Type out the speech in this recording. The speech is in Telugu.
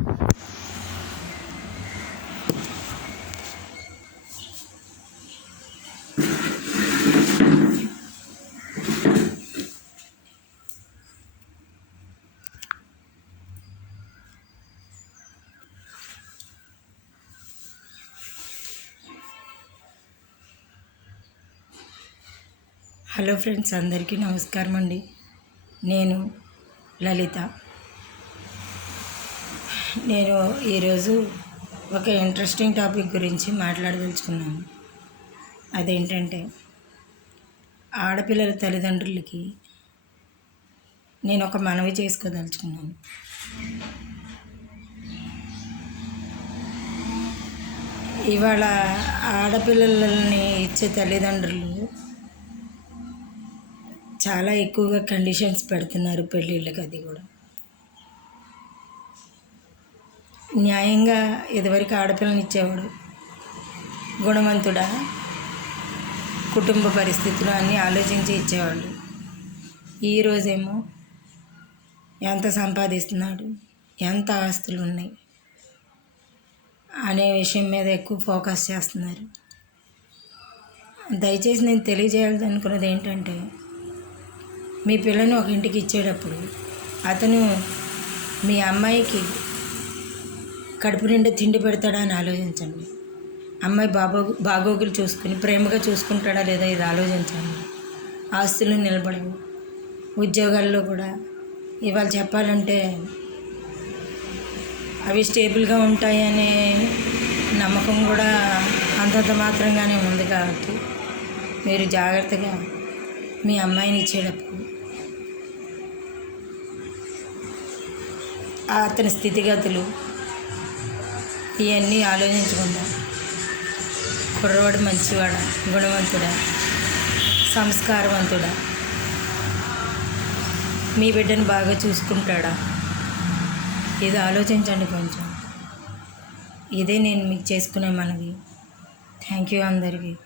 హలో ఫ్రెండ్స్ అందరికీ నమస్కారం అండి నేను లలిత. నేను ఈరోజు ఒక ఇంట్రెస్టింగ్ టాపిక్ గురించి మాట్లాడదలుచుకున్నాను. అదేంటంటే ఆడపిల్లల తల్లిదండ్రులకి నేను ఒక మనవి చేసుకోదలుచుకున్నాను. ఇవాళ ఆడపిల్లలని ఇచ్చే తల్లిదండ్రులు చాలా ఎక్కువగా కండిషన్స్ పెడుతున్నారు పెళ్ళిళ్ళకి అది కూడా. న్యాయంగా ఇదివరకు ఆడపిల్లని ఇచ్చేవాడు. గుణవంతుడా? కుటుంబ పరిస్థితులు అన్నీ ఆలోచించి ఇచ్చేవాళ్ళు ఈరోజేమో ఎంత సంపాదిస్తున్నాడు? ఎంత ఆస్తులు ఉన్నాయి అనే విషయం మీద ఎక్కువ ఫోకస్ చేస్తున్నారు. దయచేసి నేను తెలియజేయాలనుకున్నది ఏంటంటే మీ పిల్లని ఒక ఇంటికి ఇచ్చేటప్పుడు అతను మీ అమ్మాయికి కడుపు నిండా తిండి పెడతాడా అని ఆలోచించండి. అమ్మాయి బాబో బాగోగులు చూసుకుని ప్రేమగా చూసుకుంటాడా లేదా ఇది ఆలోచించండి. ఆస్తులు నిలబడవు. ఉద్యోగాల్లో కూడా ఇవాళ చెప్పాలంటే అవి స్టేబుల్గా ఉంటాయనే నమ్మకం కూడా అంతంత మాత్రంగానే ఉంది కాబట్టి మీరు జాగ్రత్తగా మీ అమ్మాయిని ఇచ్చేటప్పుడు అతని స్థితిగతులు ఇవన్నీ ఆలోచించకుండా కుర్రవాడు మంచివాడా? గుణవంతుడా? సంస్కారవంతుడా? మీ బిడ్డను బాగా చూసుకుంటాడా? ఇది ఆలోచించండి కొంచెం. ఇదే నేను మీకు చేసుకునే మనవి. థ్యాంక్ యూ అందరికీ.